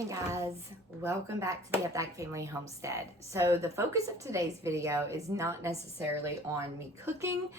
morning, guys. Welcome back to the Updike Family Homestead. So the focus of today's video is not necessarily on me cooking,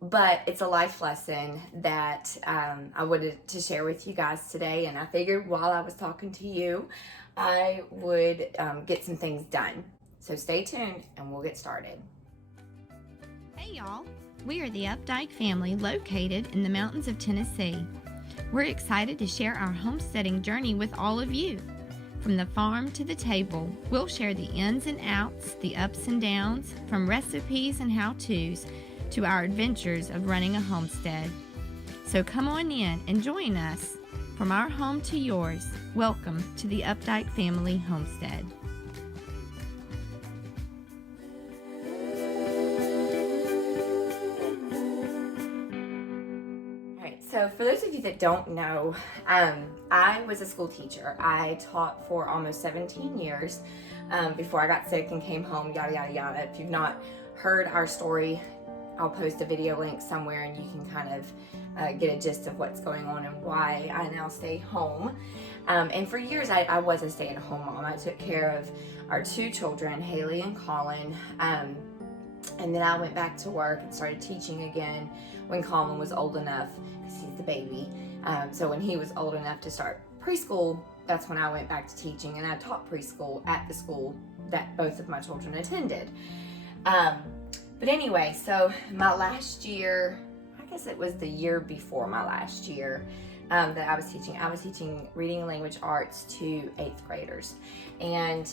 but it's a life lesson that I wanted to share with you guys today. And I figured while I was talking to you, I would get some things done. So stay tuned and we'll get started. Hey y'all, we are the Updike family located in the mountains of Tennessee. We're excited to share our homesteading journey with all of you. From the farm to the table, we'll share the ins and outs, the ups and downs, from recipes and how-tos to our adventures of running a homestead. So come on in and join us. From our home to yours, welcome to the Updike Family Homestead. So for those of you that don't know, I was a school teacher. I taught for almost 17 years before I got sick and came home, yada, yada, yada. If you've not heard our story, I'll post a video link somewhere and you can kind of get a gist of what's going on and why I now stay home. And for years, I was a stay-at-home mom. I took care of our two children, Haley and Colin. And then I went back to work and started teaching again when Colin was old enough, because he's the baby. So when he was old enough to start preschool, that's when I went back to teaching, and I taught preschool at the school that both of my children attended. But anyway, so my last year, I guess it was the year before my last year that I was teaching reading and language arts to 8th graders. And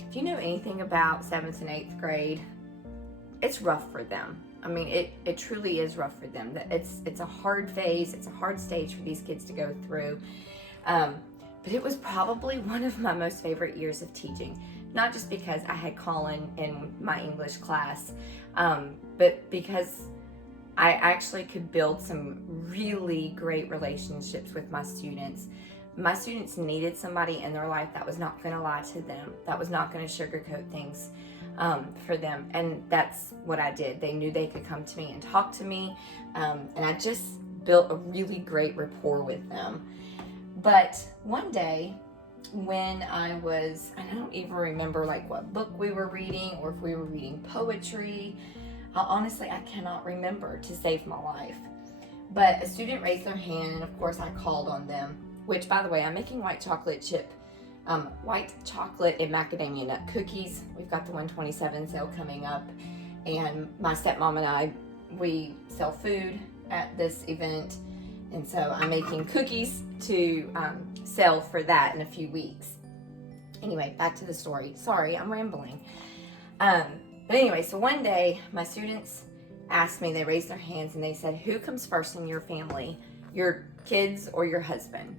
if you know anything about 7th and 8th grade, it's rough for them. I mean, it truly is rough for them. It's a hard phase. It's a hard stage for these kids to go through. But it was probably one of my most favorite years of teaching. Not just because I had Colin in my English class, but because I actually could build some really great relationships with my students. My students needed somebody in their life that was not going to lie to them, that was not going to sugarcoat things for them, and that's what I did. They knew they could come to me and talk to me, and I just built a really great rapport with them. But one day when I don't even remember like what book we were reading or if we were reading poetry. Honestly, I cannot remember to save my life. But a student raised their hand, and of course I called on them, which, by the way, I'm making white chocolate and macadamia nut cookies. We've got the 127 sale coming up, and my stepmom and I, we sell food at this event, and so I'm making cookies to sell for that in a few weeks. Anyway, back to the story. Sorry, I'm rambling. But anyway, so one day my students asked me, they raised their hands and they said, who comes first in your family, your kids or your husband?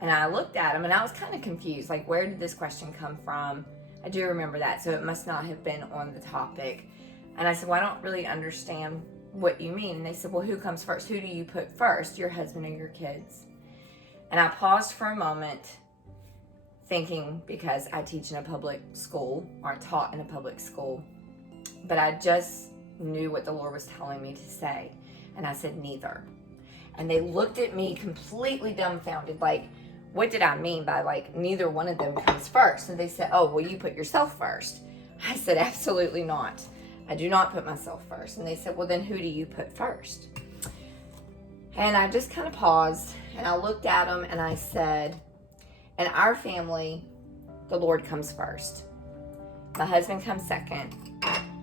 And I looked at them and I was kind of confused, like, where did this question come from? I do remember that, so it must not have been on the topic. And I said, well, I don't really understand what you mean. And they said, well, who comes first? Who do you put first, your husband or your kids? And I paused for a moment, thinking, because I teach in a public school, or taught in a public school, but I just knew what the Lord was telling me to say. And I said, neither. And they looked at me completely dumbfounded, like, what did I mean by, like, neither one of them comes first? And they said, oh, well, you put yourself first. I said, absolutely not. I do not put myself first. And they said, well, then who do you put first? And I just kind of paused, and I looked at them, and I said, in our family, the Lord comes first. My husband comes second.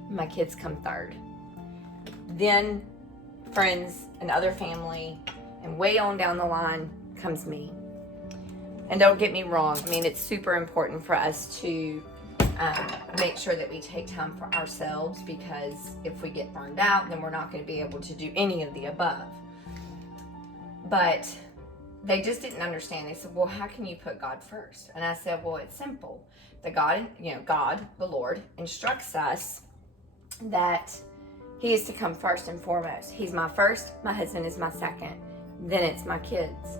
My kids come third. Then friends and other family, and way on down the line comes me. And don't get me wrong, I mean, it's super important for us to make sure that we take time for ourselves, because if we get burned out, then we're not going to be able to do any of the above. But they just didn't understand. They said, well, how can you put God first? And I said, well, it's simple. God, the Lord, instructs us that He is to come first and foremost. He's my first, my husband is my second, then it's my kids.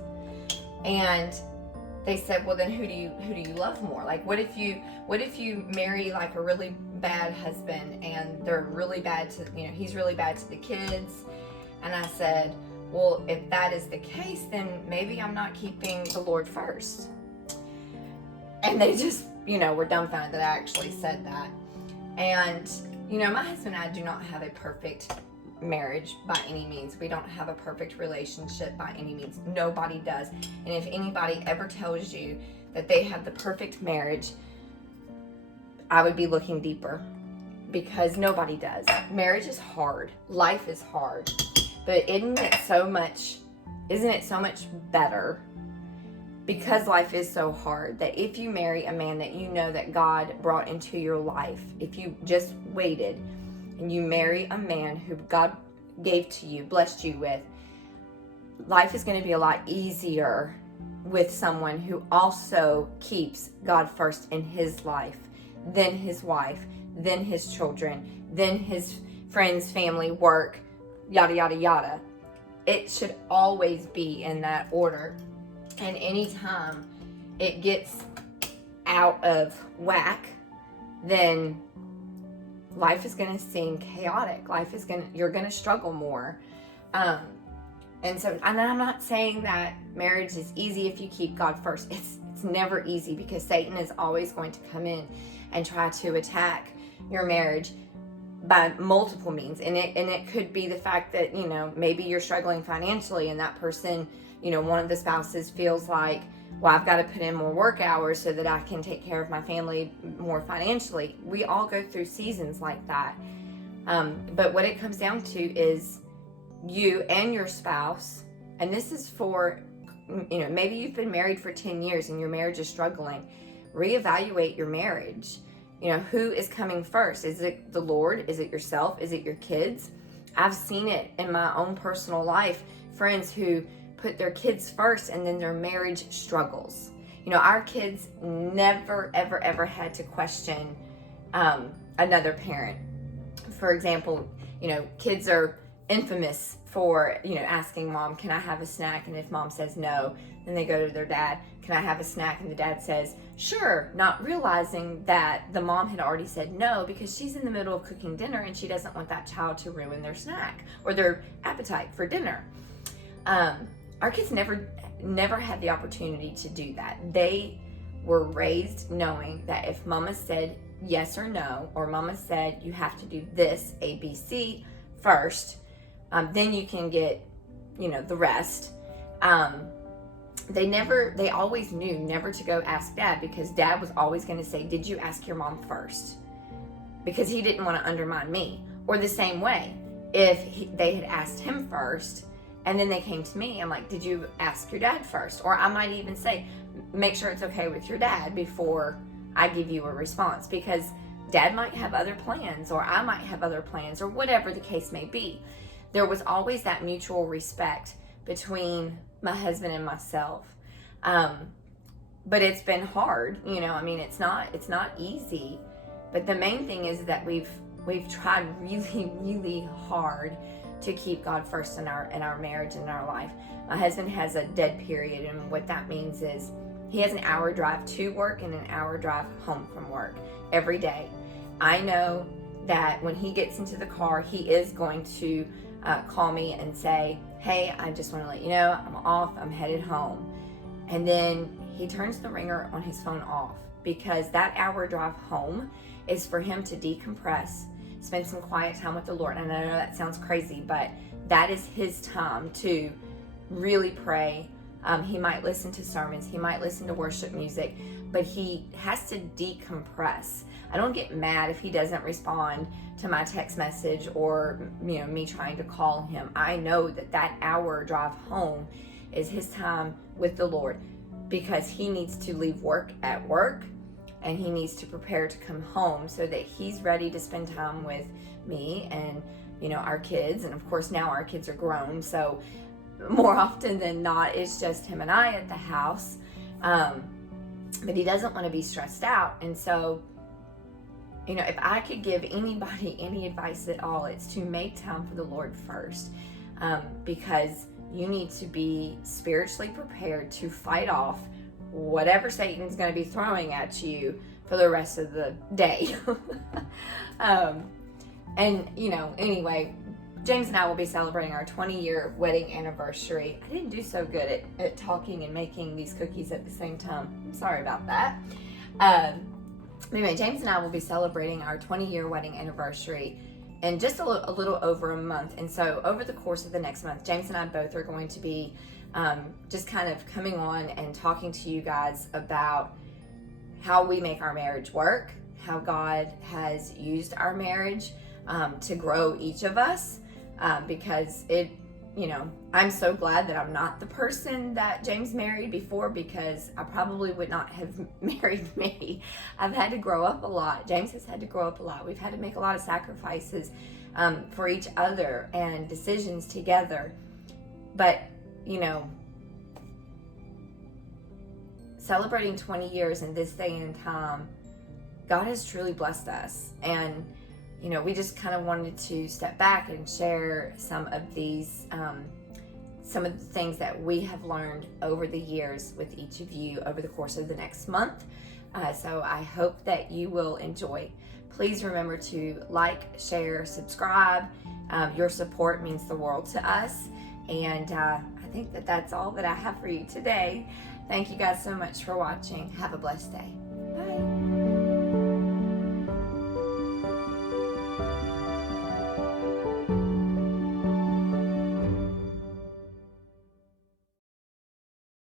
And they said, well, then who do you love more? Like, what if you marry like a really bad husband and they're really bad to, he's really bad to the kids? And I said, Well, if that is the case, then maybe I'm not keeping the Lord first. And they just, were dumbfounded that I actually said that. And, my husband and I do not have a perfect marriage by any means. We don't have a perfect relationship by any means. Nobody does. And if anybody ever tells you that they have the perfect marriage, I would be looking deeper, because nobody does. Marriage is hard. Life is hard. But isn't it so much better, because life is so hard, that if you marry a man that you know that God brought into your life, if you just waited and you marry a man who God gave to you, blessed you with, life is going to be a lot easier with someone who also keeps God first in his life, then his wife, then his children, then his friends, family, work, yada, yada, yada. It should always be in that order. And anytime it gets out of whack, then life is going to seem chaotic. You're going to struggle more. And I'm not saying that marriage is easy if you keep God first. It's never easy, because Satan is always going to come in and try to attack your marriage by multiple means. And it could be the fact that, maybe you're struggling financially, and that person, one of the spouses feels like, well, I've got to put in more work hours so that I can take care of my family more financially. We all go through seasons like that. But what it comes down to is you and your spouse, and this is for, maybe you've been married for 10 years and your marriage is struggling. Reevaluate your marriage. Who is coming first? Is it the Lord? Is it yourself? Is it your kids? I've seen it in my own personal life. Friends who put their kids first and then their marriage struggles. Our kids never, ever, ever had to question another parent. For example, kids are infamous for, asking mom, can I have a snack? And if mom says no, then they go to their dad, can I have a snack? And the dad says, sure, not realizing that the mom had already said no, because she's in the middle of cooking dinner and she doesn't want that child to ruin their snack or their appetite for dinner. Our kids never had the opportunity to do that. They were raised knowing that if mama said yes or no, or mama said you have to do this, A, B, C first, then you can get, the rest. They always knew never to go ask dad, because dad was always going to say, did you ask your mom first? Because he didn't want to undermine me. Or the same way, if they had asked him first, and then they came to me, I'm like, did you ask your dad first? Or I might even say, make sure it's okay with your dad before I give you a response, because dad might have other plans, or I might have other plans, or whatever the case may be. There was always that mutual respect between my husband and myself. But it's been hard, it's not easy. But the main thing is that we've tried really, really hard to keep God first in our marriage and in our life. My husband has a dead period, and what that means is he has an hour drive to work and an hour drive home from work every day. I know that when he gets into the car, he is going to call me and say, hey, I just want to let you know I'm off, I'm headed home. And then he turns the ringer on his phone off, because that hour drive home is for him to decompress, spend some quiet time with the Lord. And I know that sounds crazy, but that is his time to really pray. He might listen to sermons, he might listen to worship music, but he has to decompress. I don't get mad if he doesn't respond to my text message or me trying to call him. I know that hour drive home is his time with the Lord, because he needs to leave work at work and he needs to prepare to come home so that he's ready to spend time with me and our kids. And of course now our kids are grown, so more often than not it's just him and I at the house. But he doesn't want to be stressed out. And so if I could give anybody any advice at all, it's to make time for the Lord first, because you need to be spiritually prepared to fight off whatever Satan's going to be throwing at you for the rest of the day. Anyway, James and I will be celebrating our 20-year wedding anniversary. I didn't do so good at talking and making these cookies at the same time. I'm sorry about that. Anyway, James and I will be celebrating our 20-year wedding anniversary in just a little over a month. And so over the course of the next month, James and I both are going to be just kind of coming on and talking to you guys about how we make our marriage work, how God has used our marriage to grow each of us, because I'm so glad that I'm not the person that James married before, because I probably would not have married me. I've had to grow up a lot. James has had to grow up a lot. We've had to make a lot of sacrifices for each other and decisions together. But, celebrating 20 years in this day and time, God has truly blessed us. And we just kind of wanted to step back and share some of these, some of the things that we have learned over the years with each of you over the course of the next month. So I hope that you will enjoy. Please remember to like, share, subscribe. Your support means the world to us. And I think that that's all that I have for you today. Thank you guys so much for watching. Have a blessed day. Bye.